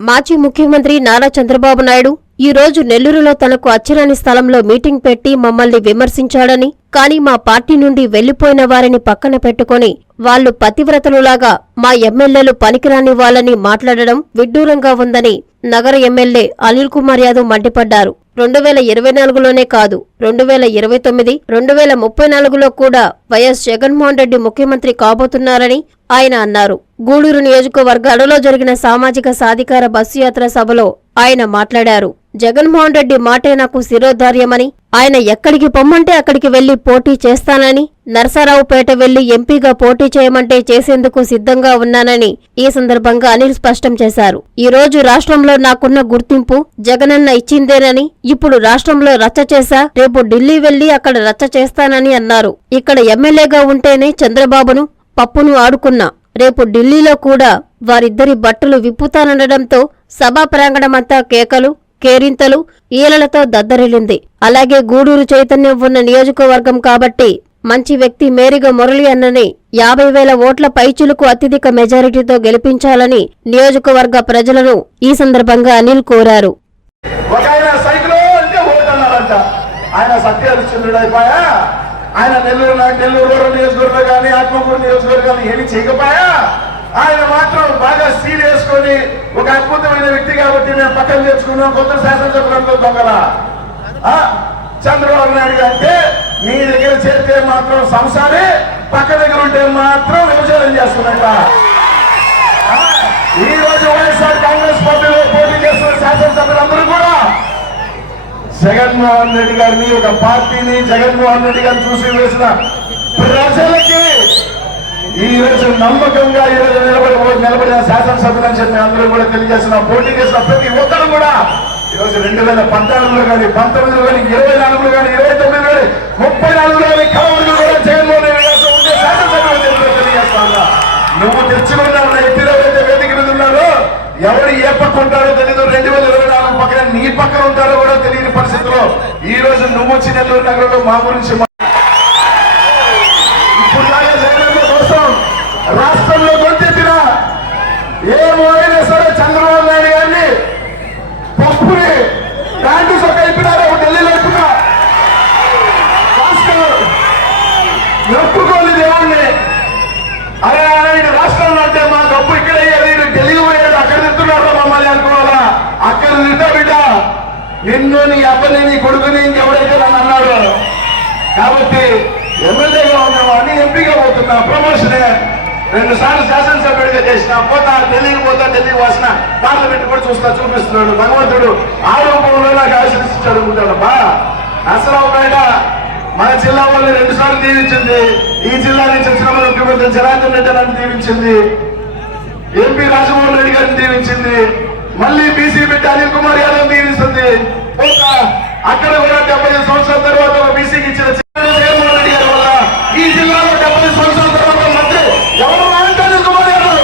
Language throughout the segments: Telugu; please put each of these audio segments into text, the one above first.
మాజీ ముఖ్యమంత్రి నారా చంద్రబాబు నాయుడు ఈ రోజు నెల్లూరులో తనకు అచ్చిరాని స్థలంలో మీటింగ్ పెట్టి మమ్మల్ని విమర్శించాడని కానీ మా పార్టీ నుండి వెళ్ళిపోయిన వారిని పక్కన పెట్టుకొని వాళ్ళు పతివ్రతలులాగా మా ఎమ్మెల్యేలు పనికిరాని వాళ్ళని మాట్లాడడం విడ్డూరంగా ఉందని నగర ఎమ్మెల్యే అనిల్ కుమార్ యాదవ్ మండిపడ్డారు. రెండు వేల ఇరవై నాలుగులోనే కాదు రెండు వేల ఇరవై తొమ్మిది రెండు వేల ముప్పై నాలుగులో కూడా వైఎస్ జగన్మోహన్ రెడ్డి ముఖ్యమంత్రి కాబోతున్నారని ఆయన అన్నారు. గూడూరు నియోజకవర్గాలలో జరిగిన సామాజిక సాధికార బస్సు యాత్ర సభలో ఆయన మాట్లాడారు. జగన్మోహన్ రెడ్డి మాటే నాకు శిరోధార్యమని ఆయన ఎక్కడికి పొమ్మంటే అక్కడికి వెళ్ళి పోటీ చేస్తానని నరసరావుపేట వెళ్ళి ఎంపీగా పోటీ చేయమంటే చేసేందుకు సిద్ధంగా ఉన్నానని ఈ సందర్భంగా అనిల్ స్పష్టం చేశారు. ఈ రోజు రాష్ట్రంలో నాకున్న గుర్తింపు జగనన్న ఇచ్చిందేనని ఇప్పుడు రాష్ట్రంలో రచ్చ చేశా రేపు ఢిల్లీ వెళ్ళి అక్కడ రచ్చ చేస్తానని అన్నారు. ఇక్కడ ఎమ్మెల్యేగా ఉంటేనే చంద్రబాబును పప్పును ఆడుకున్నా. రేపు ఢిల్లీలో కూడా వారిద్దరి బట్టలు విప్పుతానడంతో సభా ప్రాంగణమంతా కేకలు కేరింతలు ఈలలతో దద్దరిల్లింది. అలాగే గూడూరు చైతన్యం ఉన్న నియోజకవర్గం కాబట్టి మంచి వ్యక్తి మేరిగా మురళి అన్నని యాభై వేల ఓట్ల పైచులకు అత్యధిక మెజారిటీతో గెలిపించాలని నియోజకవర్గ ప్రజలను ఈ సందర్భంగా అనిల్ కోరారు. ఆయన సైకిల్ ఆయన నెల్లూరు నెల్లూరు రూరల్ నియోజకవర్గం కానీ ఆత్మకూరు నియోజకవర్గాన్ని ఏమి చేయకపోయా? ఆయన మాత్రం బాగా సీల్ వేసుకొని ఒక అద్భుతమైన వ్యక్తి కాబట్టి మేము పక్కన తెచ్చుకున్నాం. కొత్త శాసనసభ్యులంలో దొంగల. చంద్రబాబు నాయుడు అంటే మీ దగ్గర చేరితే మాత్రం సంసారే పక్క దగ్గర ఉంటే మాత్రం వ్యవసాయం చేస్తున్నట్ట ఈ రోజు వైఎస్ఆర్ కాంగ్రెస్ పార్టీలో పోటీ చేస్తున్న శాసనసభ్యులందరూ కూడా జగన్మోహన్ రెడ్డి గారిని ఒక పార్టీని జగన్మోహన్ రెడ్డి గారిని చూసి వేసిన ప్రజలకి ఈ రోజు నమ్మకంగా ఈ రోజు నిలబడి నిలబడిన శాసనసభ్యులని చెప్పి అందరూ కూడా తెలియజేసిన పోటీ చేసిన ప్రతి ఒక్కరు కూడా ఈ రోజు రెండు వేల పద్నాలుగులో కానీ పంతొమ్మిదిలో కానీ ఇరవై నాలుగులో కానీ ఇరవై తొమ్మిది కానీ ముప్పై నాలుగులో కానీ కలవరులు కూడా జగన్మోహన్ ఉండే శాసనసభ్యులు తెలియజేస్తా నువ్వు తెచ్చుకున్న ఉన్న వ్యక్తులు వేదిక మీద ఉన్నారో ఎవరు ఏ పక్క ఉంటారో తెలియదు రెండు వేల ఇరవై నాలుగు పక్కన నీ పక్కన ఉంటారో కూడా తెలియని పరిస్థితిలో ఈ రోజు నువ్వు వచ్చి నెల్లూరు నగరంలో మా గురించి మా- ఇప్పుడు లాగా జగనన్న కోసం రాష్ట్రంలో గొంతెత్తిన ఏమైనా సరే చంద్రబాబు నాయుడు గారిని పప్పుని ప్యాంటు సొక్క ఇప్పినారు ఢిల్లీలో ఇప్పుగా భాస్కర్ నొప్పుకోని దేవుణ్ణి అరే ఆయన రాష్ట్రంలో అంటే మా డబ్బు ఇక్కడ అయ్యేది ఈయన ఢిల్లీ పోయాడు అక్కడ తింటున్నారు మమ్మల్ని అనుకోవాలా అక్కడ తింటా బిడ్డ నిన్ను నీ అబ్బని నీ కొడుకుని ఎవరైతే నన్ను అన్నాడు కాబట్టి ఎమ్మెల్యేగా ఉన్నవాడిని ఎంపీగా పోతున్నా ప్రమోషనే రెండు సార్లు శాసనసభ్యుడిగా చేసిన పోతా ఢిల్లీకి పోతా ఢిల్లీకి వాసిన పార్లమెంట్ కూడా చూస్తా చూపిస్తున్నాడు. భగవంతుడు ఆ రూపంలో నాకు ఆశీర్వదించాడు అనుకుంటాడు అసలు బయట మన జిల్లా వాళ్ళని రెండు సార్లు దీవించింది. ఈ జిల్లా నుంచి వచ్చిన మన ముఖ్యమంత్రి జనార్దన్ రెడ్డి నన్ను దీవించింది. ఎంపీ రాజమోహన్ రెడ్డి గారిని దీవించింది మళ్ళీ బీసీ బిడ్డ అనిల్ కుమార్ యాదవ్ దీవిస్తుంది ఒక అక్కడ కూడా డెబ్బై ఐదు సంవత్సరాల తర్వాత ఒక బీసీకి ఇచ్చిన చిన్న జగన్మోహన్ రెడ్డి గారి వల్ల ఈ జిల్లాలో డెబ్బై ఐదు సంవత్సరాల తర్వాత మంత్రి ఎవరు అంటే అనిల్ కుమార్ యాదవ్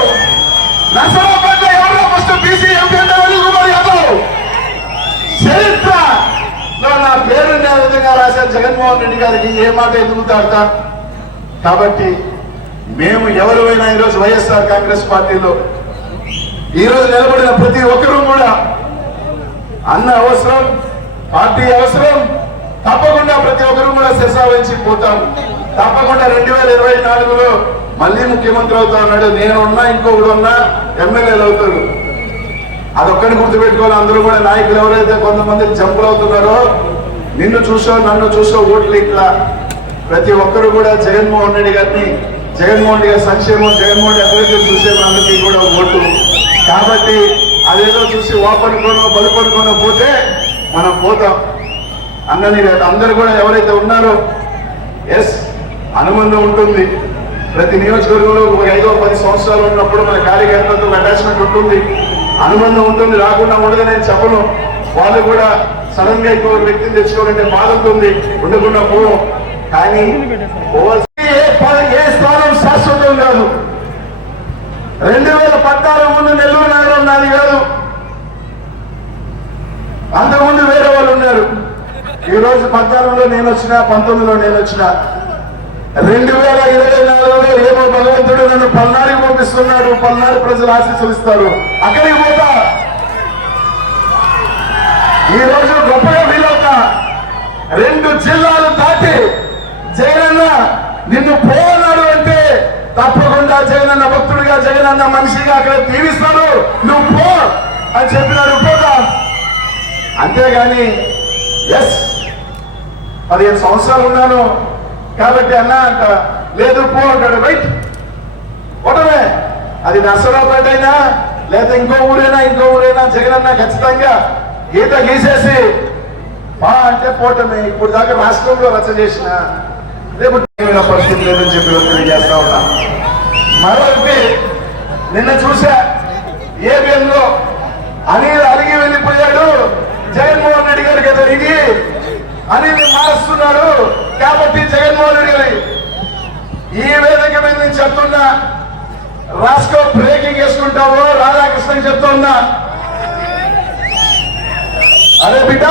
నర్సరావుపేటలో ఎవరో ఫస్ట్ బీసీ ఎంపీ అంటే అనిల్ కుమార్ యాదవ్ చరిత్రలో నా పేరు నేను విధంగా రాశాను జగన్మోహన్ రెడ్డి గారికి ఏ మాట ఎదుగుతాడతా కాబట్టి మేము ఎవరైనా ఈరోజు వైఎస్ఆర్ కాంగ్రెస్ పార్టీలో ఈరోజు నిలబడిన ప్రతి ఒక్కరూ కూడా అన్న అవసరం పార్టీ అవసరం తప్పకుండా ప్రతి ఒక్కరూ కూడా శిరసావహించి పోతాం తప్పకుండా రెండు వేల ఇరవై నాలుగులో మళ్ళీ ముఖ్యమంత్రి అవుతా ఉన్నాడు. నేను ఉన్నా ఇంకొకడు ఉన్నా ఎమ్మెల్యేలు అవుతారు. అదొక్కటి గుర్తుపెట్టుకోవాలి. అందరూ కూడా నాయకులు ఎవరైతే కొంతమంది జంపులు అవుతున్నారో నిన్ను చూసో నన్ను చూసో ఓట్లు ఇట్లా. ప్రతి ఒక్కరు కూడా జగన్మోహన్ రెడ్డి గారిని జగన్మోహన్ రెడ్డి గారి సంక్షేమం జగన్మోహన్ రెడ్డి అభివృద్ధి చూసే వాళ్ళకి కూడా ఓటు. కాబట్టి అదేదో చూసి ఓపనుకోనో బలుపనుకోనో పోతే మనం పోతాం. అన్నది అందరు కూడా ఎవరైతే ఉన్నారో ఎస్ అనుబంధం ఉంటుంది. ప్రతి నియోజకవర్గంలో ఒక ఐదో పది సంవత్సరాలు ఉన్నప్పుడు మన కార్యకర్తలతో అటాచ్మెంట్ ఉంటుంది. అనుబంధం ఉంటుంది రాకుండా ఉండదు నేను చెప్పను. వాళ్ళు కూడా సడన్గా ఇంకో వ్యక్తిని తెచ్చుకోవాలంటే బాధ ఉంటుంది ఉండకుండా పో. కానీ ఏ ఏ స్థానం శాశ్వతం కాదు. రెండు వేల పద్నాలుగు ముందు నెల్లూరు నగరం నాది కాదు. అంతకుముందు వేరే వాళ్ళు ఉన్నారు. ఈ రోజు పద్నాలుగులో నేను వచ్చిన పంతొమ్మిదిలో నేను వచ్చిన. రెండు వేల ఇరవై నాలుగులో ఏమో భగవంతుడు నన్ను పల్నాడికి పంపిస్తున్నాడు. పల్నాడు ప్రజలు ఆశీస్సులు ఇస్తారు. అక్కడికి పోతా ఈ రోజు గొప్పగా ఫీల్ అవుతా రెండు జిల్లాలు దాటి జగనన్న నిన్ను పోనాడు అంటే తప్పకుండా జగనన్న భక్తుడిగా జగనన్న మనిషిగా అక్కడ దీవిస్తాడు నువ్వు పో అని చెప్పినాడు పోదా అంతేగాని ఎస్ పదిహేను సంవత్సరాలు ఉన్నాను. కాబట్టి అన్న అంట లేదు పో అంటాడు. రైట్ ఒకటమే అది నర్సరావుపేట అయినా లేదా ఇంకో ఊరైనా ఇంకో ఊరైనా జగనన్న ఖచ్చితంగా గీత గీసేసి మా అంటే పోవటమే ఇప్పుడు దాకా రాష్ట్రంలో రచ్చ చేసిన రేపు పరిస్థితి లేదని చెప్పి తెలియజేస్తా ఉన్నా. మరొకటి నిన్న చూసా ఏబిఎంలో అనిల్ అలిగి వెళ్ళిపోయాడు జగన్మోహన్ రెడ్డి గారికి జరిగి అనిల్ మారుస్తున్నాడు కాబట్టి జగన్మోహన్ రెడ్డి గారి ఈ వేదిక మీద నేను చెప్తున్నా రాస్కో బ్రేకింగ్ వేసుకుంటావు రాధాకృష్ణ చెప్తున్నా అరే బిడ్డ.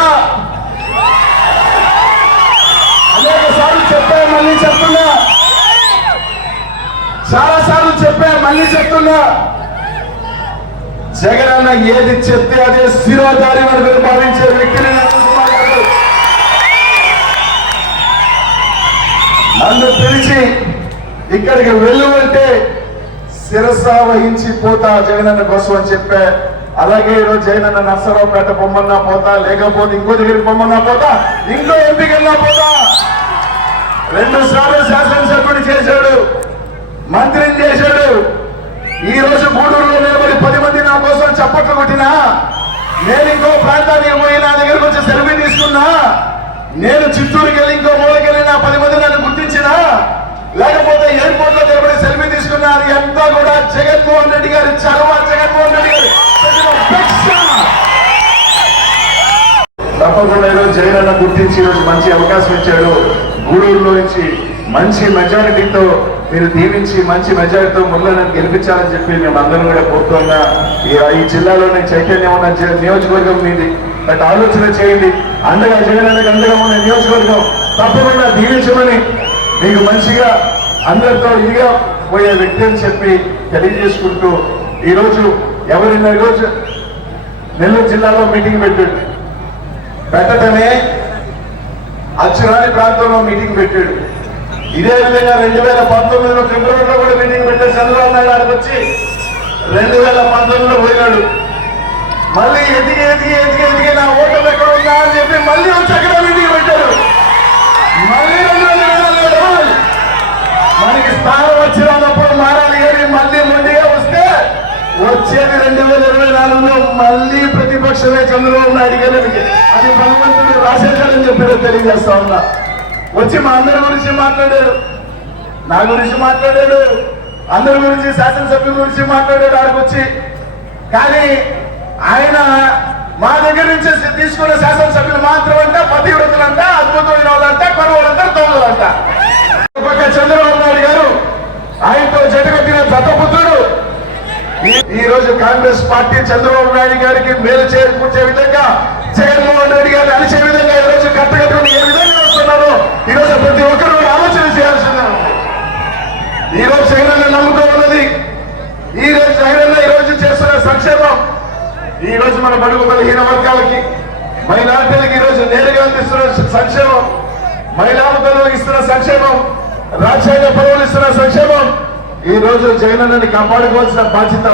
అనేక సార్లు చెప్పా మళ్ళీ చెప్తున్నా. చాలా సార్లు చెప్పా మళ్ళీ చెప్తున్నా. జగన్ అన్న ఏది చెప్తే అదే శిరోధారి వరకు భావించే వ్యక్తిని నన్ను పిలిచి ఇక్కడికి వెళ్ళు అంటే శిరస వహించి పోతా జగనన్న కోసం అని చెప్పా. అలాగే ఈరోజు జగనన్న నర్సరావుపేట పొమ్మన్నా పోతా లేకపోతే ఇంకో దగ్గరికి పొమ్మన్నా పోతా ఇంకో ఎంపికన్నా పోతా. రెండు సార్లు శాసనసభ్యుడు చేశాడు మంత్రిని చేశాడు. ఈ రోజు గూడూరులో నిలబడి పది మంది నా కోసం చప్పట్లు కొట్టినా నేను ఇంకో ప్రాంతానికి పోయి నా దగ్గరకు వచ్చి సెల్ఫీ తీసుకున్నా నేను చిత్తూరుకి వెళ్ళి ఇంకో మూలకి వెళ్ళి నా పది మంది నన్ను గుర్తించినా లేకపోతే ఎయిర్పోర్ట్లో నిలబడి సెల్ఫీ తీసుకున్నారు అంతా కూడా జగన్మోహన్ రెడ్డి గారి చలవ తప్పకుండా ఈరోజు జగన్ అన్న గుర్తించి ఈరోజు మంచి అవకాశం ఇచ్చాడు. గూడూరులో నుంచి మంచి మెజారిటీతో మీరు దీవించి మంచి మెజారిటీతో మురళిని గెలిపించాలని చెప్పి మేము అందరం కూడా కోరుతున్నా. ఈ ఈ జిల్లాలోని చైతన్యం ఉన్న నియోజకవర్గం మీది. బట్ ఆలోచన చేయండి. అండగా జగన్ అన్నకి అండగా ఉన్న నియోజకవర్గం తప్పకుండా దీవించమని మీకు మంచిగా అందరితో ఇదిగా పోయే వ్యక్తి అని చెప్పి తెలియజేసుకుంటూ ఈరోజు ఎవరైనా ఈరోజు నెల్లూరు జిల్లాలో మీటింగ్ పెట్టండి. పెట్టడమే అచ్చురాని ప్రాంతంలో మీటింగ్ పెట్టాడు. ఇదే విధంగా రెండు వేల పంతొమ్మిదిలో ఫిబ్రవరిలో కూడా మీటింగ్ పెట్టాడు చంద్రబాబు నాయుడు అక్కడికి వచ్చి రెండు వేల పంతొమ్మిదిలో పోయినాడు. మళ్ళీ ఎదిగి ఎదిగి ఎదిగి ఎదిగి నా ఓటమి ఎక్కడ ఉందా అని చెప్పి మళ్ళీ వచ్చి అక్కడ మీటింగ్ పెట్టాడు. మళ్ళీ రెండు వేల మనకి స్థానం వచ్చి వచ్చేది రెండు వేల ఇరవై నాలుగులో మళ్ళీ ప్రతిపక్షమే చంద్రబాబు నాయుడు గారికి అది భగవంతుడు రాసేశాడని చెప్పి తెలియజేస్తా ఉన్నా. వచ్చి మా అందరి గురించి మాట్లాడాడు. నా గురించి మాట్లాడాడు. అందరి గురించి శాసనసభ్యుల గురించి మాట్లాడాడు ఆడికి వచ్చి. కానీ ఆయన మా దగ్గర నుంచి తీసుకున్న శాసనసభ్యులు మాత్రం అంట పతివ్రతులంట అద్భుతమైన వాళ్ళంట కొరవాళ్ళంట తోమలంట పక్క చంద్రబాబు నాయుడు గారు ఆయనతో జటగట్టిన దత్తపుత్రుడు ఈ- రోజు కాంగ్రెస్ పార్టీ చంద్రబాబు నాయుడు గారికి మేలు చేకూర్చే విధంగా జగన్మోహన్ రెడ్డి గారిని అలిచే విధంగా ఈ రోజు కట్టగట్టుకుని ఏ విధంగా వస్తున్నారో ఈ రోజు ప్రతి ఒక్కరూ ఆలోచన చేయాల్సిందే. ఈ రోజు జగనన్న నమ్మకం ఉన్నది ఈ రోజు జగనన్న ఈ రోజు చేస్తున్న సంక్షేమం. ఈ రోజు మన బడుగు బలహీన వర్గాలకి మైనార్టీలకు ఈ రోజు నేరుగా అందిస్తున్న సంక్షేమం. మహిళా ముద్రలకు ఇస్తున్న సంక్షేమం. రాజ్యాంగ పదవులు ఇస్తున్న సంక్షేమం. ఈ రోజు జగనన్నని కాపాడుకోవాల్సిన బాధ్యత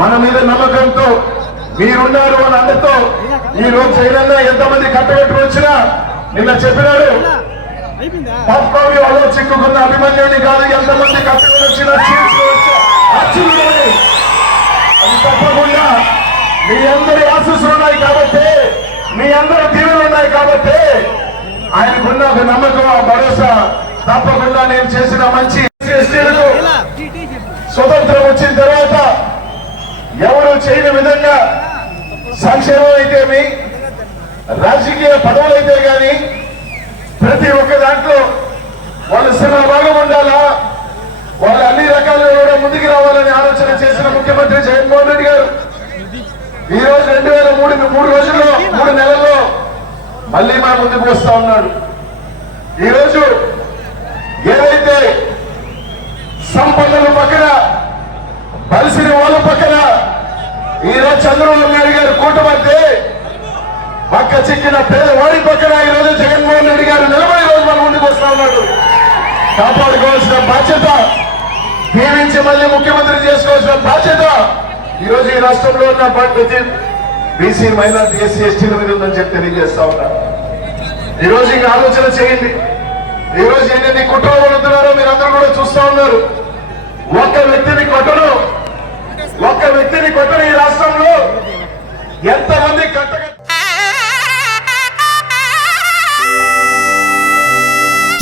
మన మీద నమ్మకంతో మీరున్నారు అని అందరితో ఈ రోజు జగనన్న ఎంతమంది కట్టబెట్టుకు వచ్చినా నిన్న చెప్పినాడు. పద్మవ్యూహంలో చిక్కుకున్న అభిమన్యుని కాదు ఎంతమంది కట్టబెట్టి వచ్చిన అది తప్పకుండా మీ అందరి ఆశీస్సులు ఉన్నాయి కాబట్టి మీ అందరి దీవెనలు ఉన్నాయి కాబట్టి ఆయనకున్న ఒక నమ్మకం భరోసా తప్పకుండా నేను చేసిన మంచి చేయని విధంగా సంక్షేమం అయితేమి రాజకీయ పదవులైతే గాని ప్రతి ఒక్క దాంట్లో వాళ్ళ శ్రమ భాగం ఉండాలా? వాళ్ళు అన్ని రకాలుగా కూడా ముందుకు రావాలని ఆలోచన చేసిన ముఖ్యమంత్రి జగన్మోహన్ రెడ్డి గారు. ఈ రోజు రెండు వేల మూడు మూడు రోజుల్లో మూడు నెలల్లో మళ్ళీ మా ముందుకు వస్తా ఉన్నాడు. ఈ రోజు ఏదైతే సంపన్నుల పక్కన బలిసిన వాళ్ళ పక్కన ఈ రోజు చంద్రబాబు నాయుడు గారు కూటమంటే పక్క చిక్కిన పేద పక్కన ఈ రోజు జగన్మోహన్ రెడ్డి గారు నిలబడి రోజు మన ముందుకు వస్తా ఉన్నాడు. కాపాడుకోవాల్సిన బాధ్యత దీవించి మళ్ళీ ముఖ్యమంత్రి చేసుకోవాల్సిన బాధ్యత ఈ రోజు ఈ రాష్ట్రంలో ఉన్న ప్రతి బీసీ మైనార్టీ ఎస్సీ ఎస్టీల మీద ఉందని చెప్పి తెలియజేస్తా ఉన్నా. ఈ ఇంకా ఆలోచన చేయండి. ఈ రోజు ఎన్ని కుటుంబాలు ఉంటున్నారో మీరు అందరూ కూడా చూస్తా ఉన్నారు. ఒక్క వ్యక్తిని కొట్టడం ఒక్క వ్యక్తిని కొట్టను ఈ రాష్ట్రంలో ఎంతమంది కట్టగ